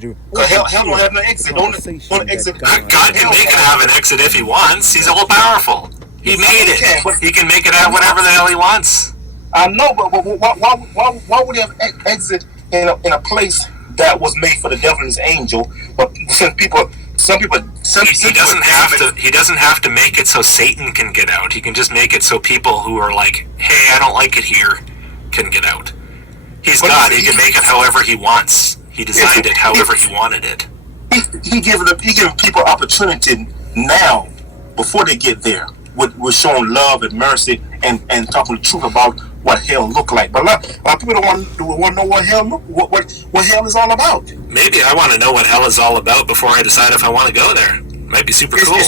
Cause hell don't have no exit. Don't exit. God can make it have an exit if he wants. He's all powerful. He made it. He can make it have whatever the hell he wants. I know, but why would he have exit in a place that was made for the devil and his angel? But some people. He doesn't have to. He doesn't have to make it so Satan can get out. He can just make it so people who are like, "Hey, I don't like it here," can get out. He's God. He can make it however he wants. He designed it however he wanted it. He giving people opportunity now before they get there with showing love and mercy and talking the truth about what hell look like. But a lot of people don't want to know what hell what hell is all about. Maybe I want to know what hell is all about before I decide if I want to go there. It might be super cool.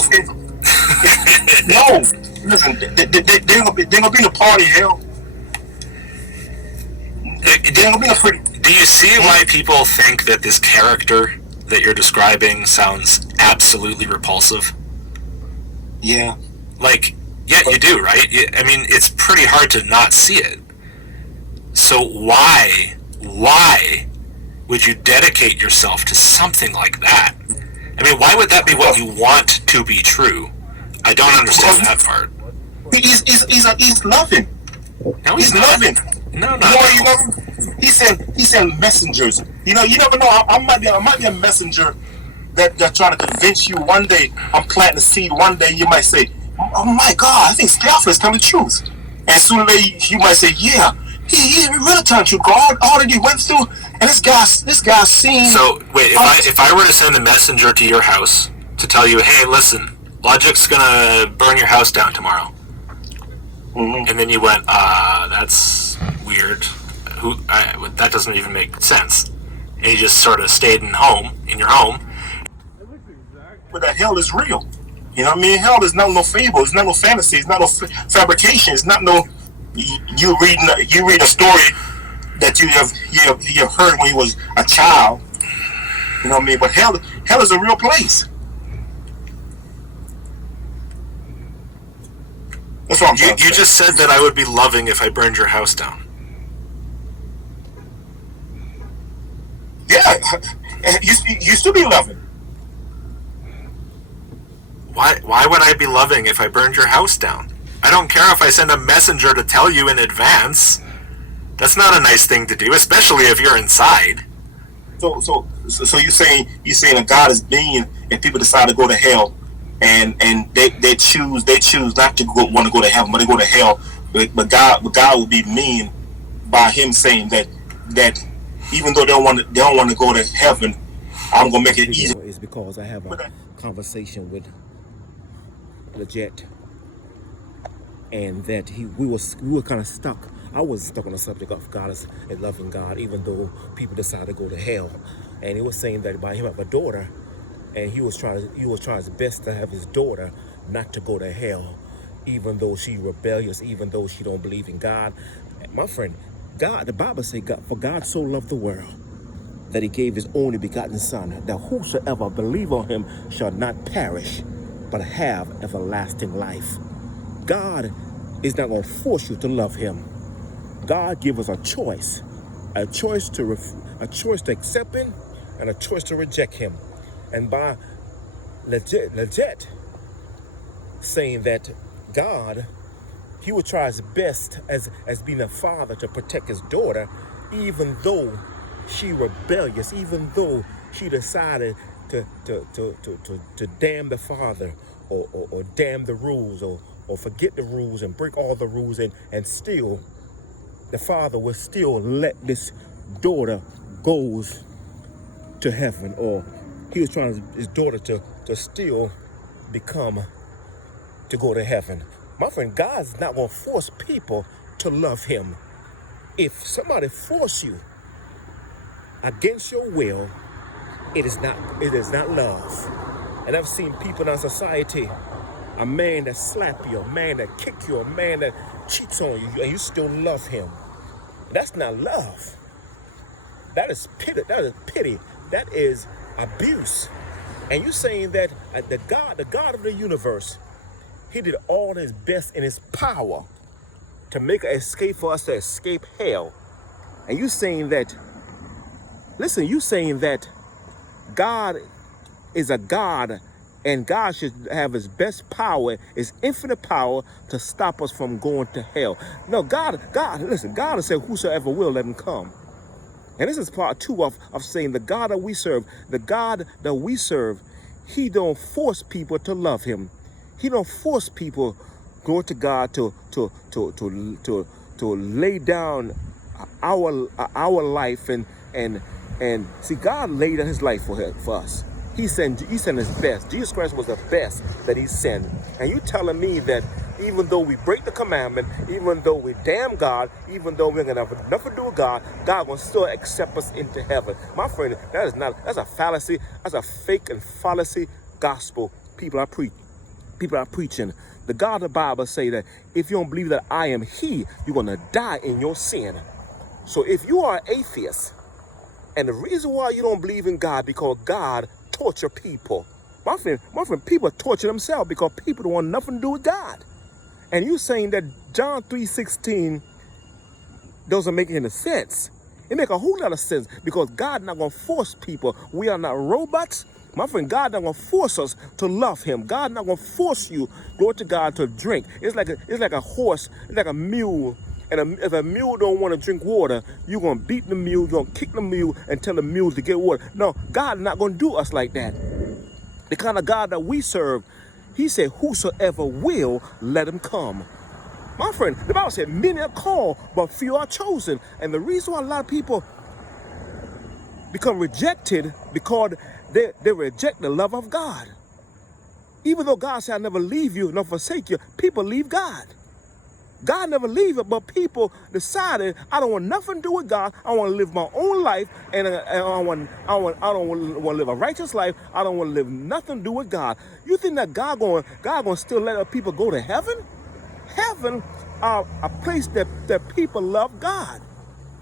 No, listen, they're gonna be in a party hell. Do you see why people think that this character that you're describing sounds absolutely repulsive? Yeah. Like, yeah, you do, right? I mean, it's pretty hard to not see it. So why would you dedicate yourself to something like that? I mean, why would that be what you want to be true? I don't understand that part. He's loving. No, he's loving. No, not he sent messengers. You never know. I might be a messenger that trying to convince you. One day I'm planting a seed. One day you might say, "Oh my God, I think Theophilus is telling the truth." And sooner or later you might say, "Yeah, he really telling the truth. God already went through, and this guy's seen." So wait, if I were to send a messenger to your house to tell you, "Hey, listen, Logic's gonna burn your house down tomorrow," and then you went, that's weird. That doesn't even make sense. And you just sort of stayed in your home. But that hell is real. You know what I mean? Hell is not no fable. It's not no fantasy. It's not no fabrication. It's not no you read a story that you have heard when you was a child. You know what I mean? But hell is a real place. That's what I'm saying. You just said that I would be loving if I burned your house down. Yeah, you still be loving. Why would I be loving if I burned your house down? I don't care if I send a messenger to tell you in advance. That's not a nice thing to do, especially if you're inside. So you're saying that God is being, and people decide to go to hell, and they choose not to want to go to heaven, but they go to hell. But God will be mean by him saying that even though they don't want to go to heaven, I'm gonna make it easy. It's because I have a conversation with Leggett, and that we were kind of stuck. I was stuck on the subject of God as a loving God, even though people decide to go to hell. And he was saying that by him have a daughter, and he was trying his best to have his daughter not to go to hell, even though she rebellious, even though she don't believe in God. My friend, God, the Bible says, for God so loved the world that he gave his only begotten Son, that whosoever believe on him shall not perish, but have everlasting life. God is not going to force you to love him. God gives us a choice to accept him and a choice to reject him. And by Leggett saying that God, he would try his best as being a father to protect his daughter, even though she rebellious, even though she decided to damn the father or damn the rules or forget the rules and break all the rules, and still the father will still let this daughter goes to heaven, or he was trying his daughter to still to go to heaven. My friend, God's not going to force people to love him. If somebody force you against your will, it is not love. And I've seen people in our society, a man that slap you, a man that kick you, a man that cheats on you, and you still love him. That's not love. That is pity. That is abuse. And you're saying that the God of the universe, he did all his best in his power to make an escape for us to escape hell. And you saying that, listen, you saying that God is a God, and God should have his best power, his infinite power to stop us from going to hell. No, listen, God has said, whosoever will, let him come. And this is part two of saying the God that we serve, he don't force people to love him. He don't force people, glory to God, to lay down our life and see, God laid down his life for us. He sent his best. Jesus Christ was the best that he sent. And you telling me that even though we break the commandment, even though we damn God, even though we're gonna have nothing to do with God, God will still accept us into heaven. My friend, that's a fallacy. That's a fake and fallacy gospel people are preaching. The God of the Bible say that if you don't believe that I am he, you're gonna die in your sin. So if you are an atheist, and the reason why you don't believe in God because God torture people. My friend, people torture themselves because people don't want nothing to do with God. And you saying that John 3:16 doesn't make any sense. It make a whole lot of sense because God not going to force people. We are not robots. My friend, God not going to force us to love him. God not going to force you, glory to God, to drink. It's like a horse, it's like a mule. And if a mule don't want to drink water, you're going to beat the mule, you're going to kick the mule and tell the mule to get water. No, God not going to do us like that. The kind of God that we serve, he said, whosoever will, let him come. My friend, the Bible said, many are called, but few are chosen. And the reason why a lot of people become rejected because they reject the love of God. Even though God said, I'll never leave you nor forsake you, people leave God. God never leave it, but people decided I don't want nothing to do with God. I want to live my own life, and I don't want to live a righteous life. I don't want to live nothing to do with God. You think that God going still let people go to heaven? Heaven are a place that people love God.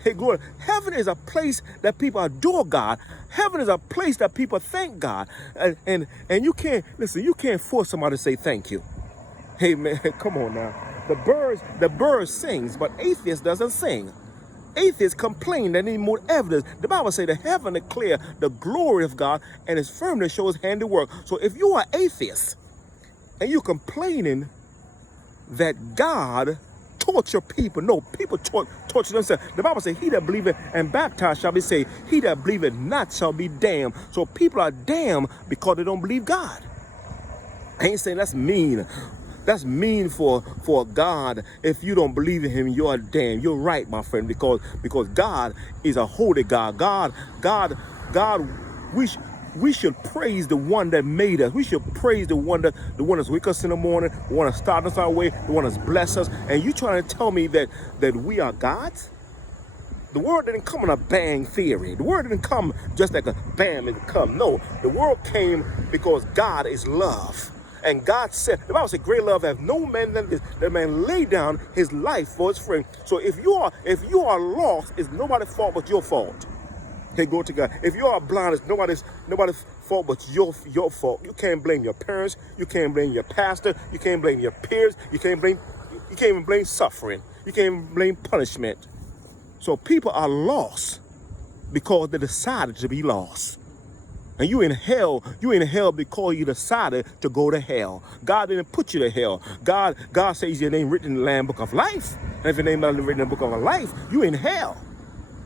Hey, glory. Heaven is a place that people adore God. Heaven is a place that people thank God. And you can't force somebody to say thank you. Hey man, come on now. The birds sings, but atheist doesn't sing. Atheists complain they need more evidence. The Bible says the heaven declare the glory of God and his firmness shows handiwork. So if you are atheist and you're complaining that God torture people, no, people torture themselves. The Bible says he that believeth and baptized shall be saved. He that believeth not shall be damned. So people are damned because they don't believe God. I ain't saying that's mean. That's mean for God. If you don't believe in him, you're damned. You're right, my friend, because God is a holy God. God, we should praise the one that made us. We should praise the one that's wake us in the morning, the one that start us our way, the one that's bless us. And you trying to tell me that we are gods? The word didn't come in a bang theory. The word didn't come just like a bam and come. No, the word came because God is love. And God said, the Bible said, great love have no man than this, that man lay down his life for his friend. So if you are lost, it's nobody's fault but your fault. Hey, go to God. If you are blind, it's nobody's fault but your fault. You can't blame your parents. You can't blame your pastor. You can't blame your peers. You can't even blame suffering. You can't even blame punishment. So people are lost because they decided to be lost. And you in hell because you decided to go to hell. God didn't put you to hell. God says your name written in the Lamb Book of Life. And if your name not written in the Book of Life, you in hell.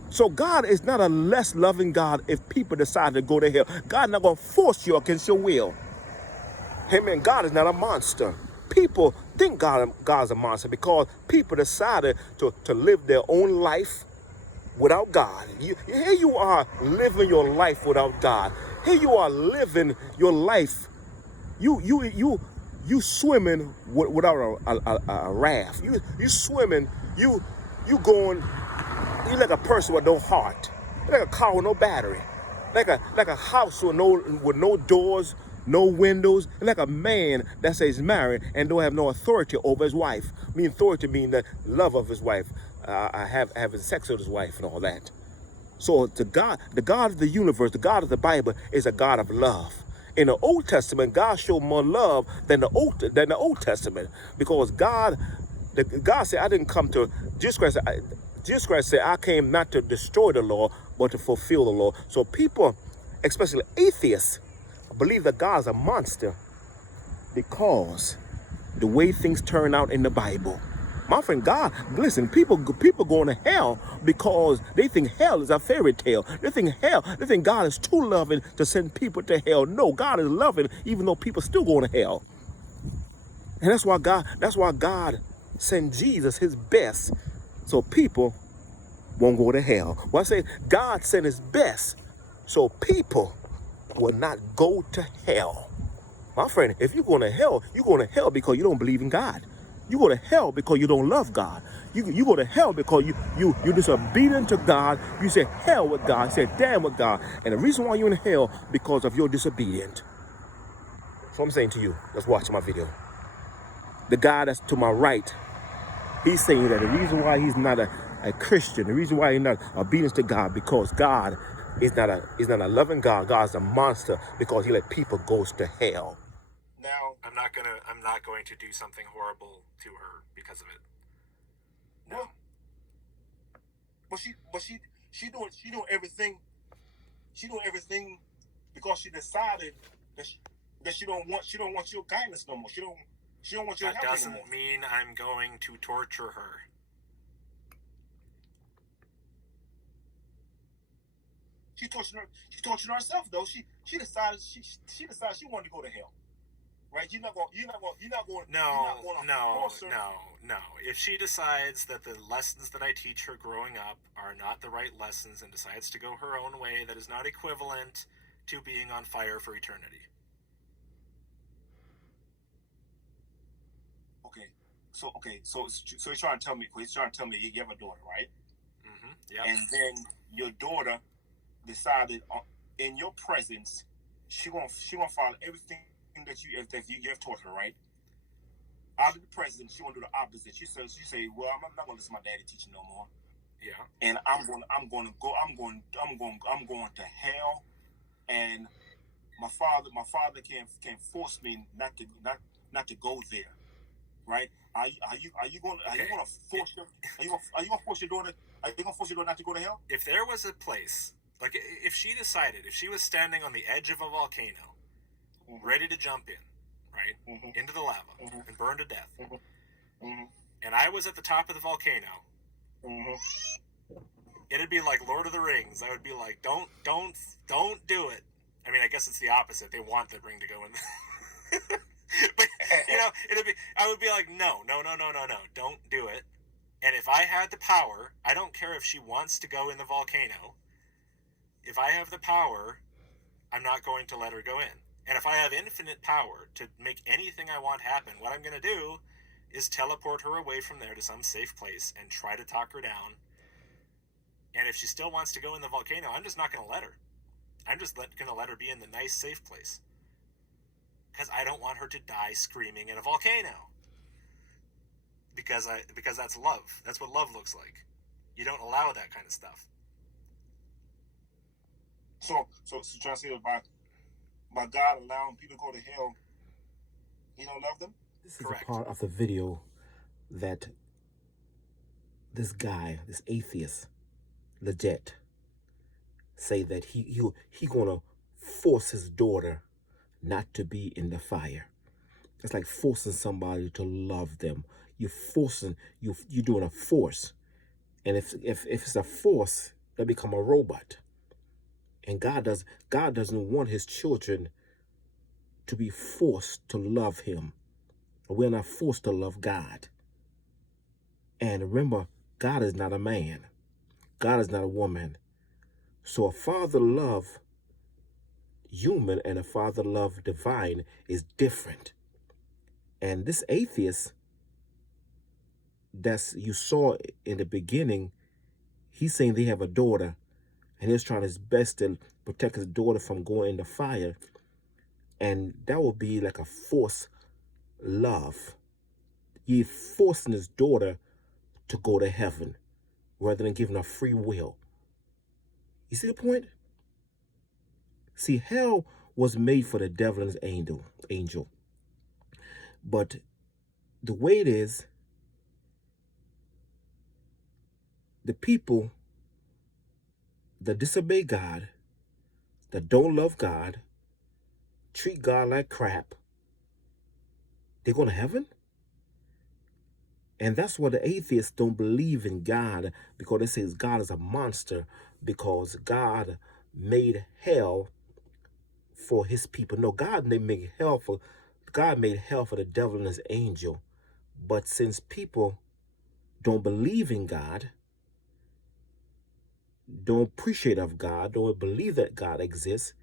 So God is not a less loving God if people decide to go to hell. God not going to force you against your will. Amen. God is not a monster. People think God's a monster because people decided to live their own life without God. Here you are living your life without God. Here you are living your life. You swimming without a raft. You swimming. You going. You like a person with no heart. You're like a car with no battery. Like a house with no doors, no windows. And like a man that says married and don't have no authority over his wife. Authority mean the love of his wife. Having sex with his wife and all that. So the God of the universe, the God of the Bible is a God of love. In the Old Testament, God showed more love than the Old Testament because God said, I didn't come to, Jesus Christ said, I came not to destroy the law, but to fulfill the law. So people especially atheists, believe that God is a monster because the way things turn out in the Bible. My friend, God, listen, people going to hell because they think hell is a fairy tale. They think God is too loving to send people to hell. No, God is loving even though people still going to hell. And that's why God sent Jesus, his best, so people won't go to hell. Well, I say God sent his best so people will not go to hell. My friend, if you're going to hell, you're going to hell because you don't believe in God. You go to hell because you don't love God. You go to hell because you're disobedient to God. You say hell with God. You say damn with God. And the reason why you're in hell because of your disobedience. So I'm saying to you, let's watch my video. The guy that's to my right, he's saying that the reason why he's not a Christian, the reason why he's not obedient to God, because God is not a loving God. God's a monster because he let people go to hell. Now, I'm not going to do something horrible to her because of it. No. But she doing everything. She doing everything because she decided that she don't want your kindness no more. She don't want your help anymore. That doesn't mean I'm going to torture her. She tortured herself though. She decided she wanted to go to hell. Right? You're not going. No. If she decides that the lessons that I teach her growing up are not the right lessons and decides to go her own way, that is not equivalent to being on fire for eternity. So he's trying to tell me you have a daughter, right? Mm-hmm. Yeah. And then your daughter decided in your presence she gonna follow everything that you have taught her, right? Out of the presence, she gonna do the opposite. She say, well, I'm not gonna listen to my daddy teaching no more. Yeah. And I'm going to hell, and my father can't force me not to go there, right? Are you going to force your daughter not to go to hell? If there was a place, like if she was standing on the edge of a volcano, mm-hmm. ready to jump in, right, mm-hmm. into the lava mm-hmm. and burn to death, mm-hmm. Mm-hmm. and I was at the top of the volcano, mm-hmm. it'd be like Lord of the Rings. I would be like, don't do it. I mean, I guess it's the opposite. They want the ring to go in. But I would be like, no, don't do it. And if I had the power, I don't care if she wants to go in the volcano. If I have the power, I'm not going to let her go in. And if I have infinite power to make anything I want happen, what I'm going to do is teleport her away from there to some safe place and try to talk her down. And if she still wants to go in the volcano, I'm just not going to let her. I'm just going to let her be in the nice, safe place. Because I don't want her to die screaming in a volcano. Because that's love. That's what love looks like. You don't allow that kind of stuff. So trying to say by God allowing people to go to hell, he don't love them? This is correct. A part of the video that this guy, this atheist, legit, say that he gonna force his daughter not to be in the fire. It's like forcing somebody to love them. You're doing a force. And if it's a force, they become a robot. And God doesn't want his children to be forced to love him. We're not forced to love God. And remember, God is not a man. God is not a woman. So a father love human and a father love divine is different. And this atheist that you saw in the beginning, he's saying they have a daughter and he's trying his best to protect his daughter from going in the fire. And that would be like a forced love. He's forcing his daughter to go to heaven rather than giving her free will. You see the point? See, hell was made for the devil and his angel. But the way it is, the people that disobey God that don't love God, treat God like crap, they're going to heaven? And that's why the atheists don't believe in God, because they say God is a monster, because God made hell for his people. No, God made hell for the devil and his angel. But since people don't believe in God, don't appreciate of God, don't believe that God exists,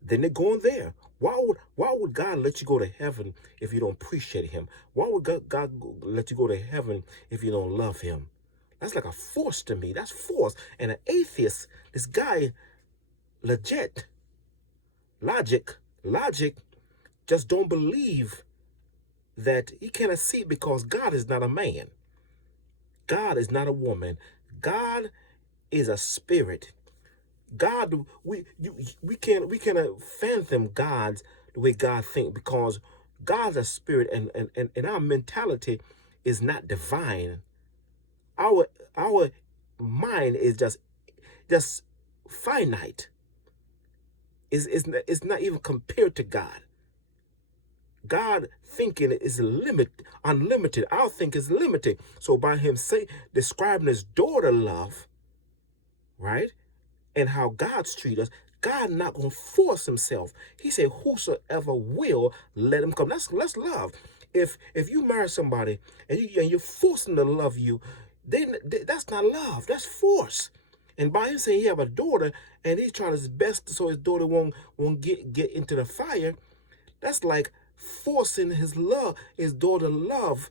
then they're going there. Why would God let you go to heaven if you don't appreciate him? Why would God let you go to heaven if you don't love him? That's like a force to me. That's force. And an atheist, this guy, logic, just don't believe that he cannot see, because God is not a man. God is not a woman. God is a spirit. God, we cannot fathom God the way God thinks, because God's a spirit, and our mentality is not divine. Our mind is just finite. It's not even compared to God. God thinking is unlimited. Our thinking is limited. So by him describing his daughter love, right? And how God's treat us, God not gonna force himself. He said, "Whosoever will, let him come." That's love. If you marry somebody and you're forcing them to love you, then that's not love. That's force. And by him saying he have a daughter and he's trying his best so his daughter won't get into the fire, that's like forcing his daughter love,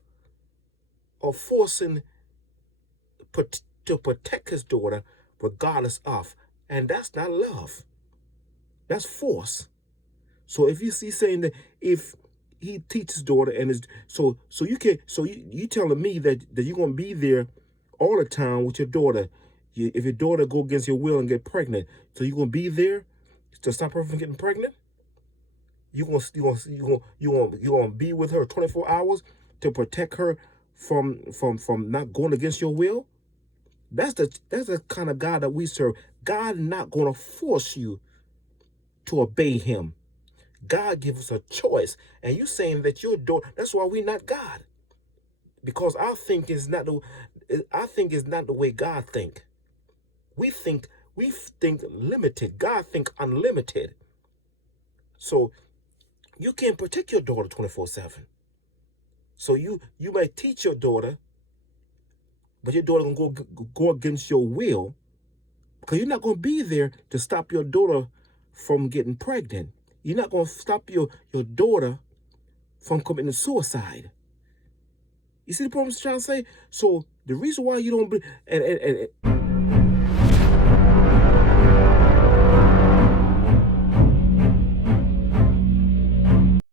or forcing to protect his daughter regardless of. And that's not love. That's force. So if you see saying that if he teaches daughter and is you telling me that you're gonna be there all the time with your daughter. If your daughter go against your will and get pregnant, so you're gonna be there to stop her from getting pregnant? You gonna be with her 24 hours to protect her from not going against your will? That's the kind of God that we serve. God not gonna force you to obey him. God gives us a choice. And you saying that your daughter, that's why we're not God. Because our think is not the way God think. We think limited. God think unlimited. So you can't protect your daughter 24/7. So you might teach your daughter, but your daughter gonna go against your will, because you're not gonna be there to stop your daughter from getting pregnant. You're not gonna stop your daughter from committing suicide. You see the point I'm trying to say? So the reason why you don't and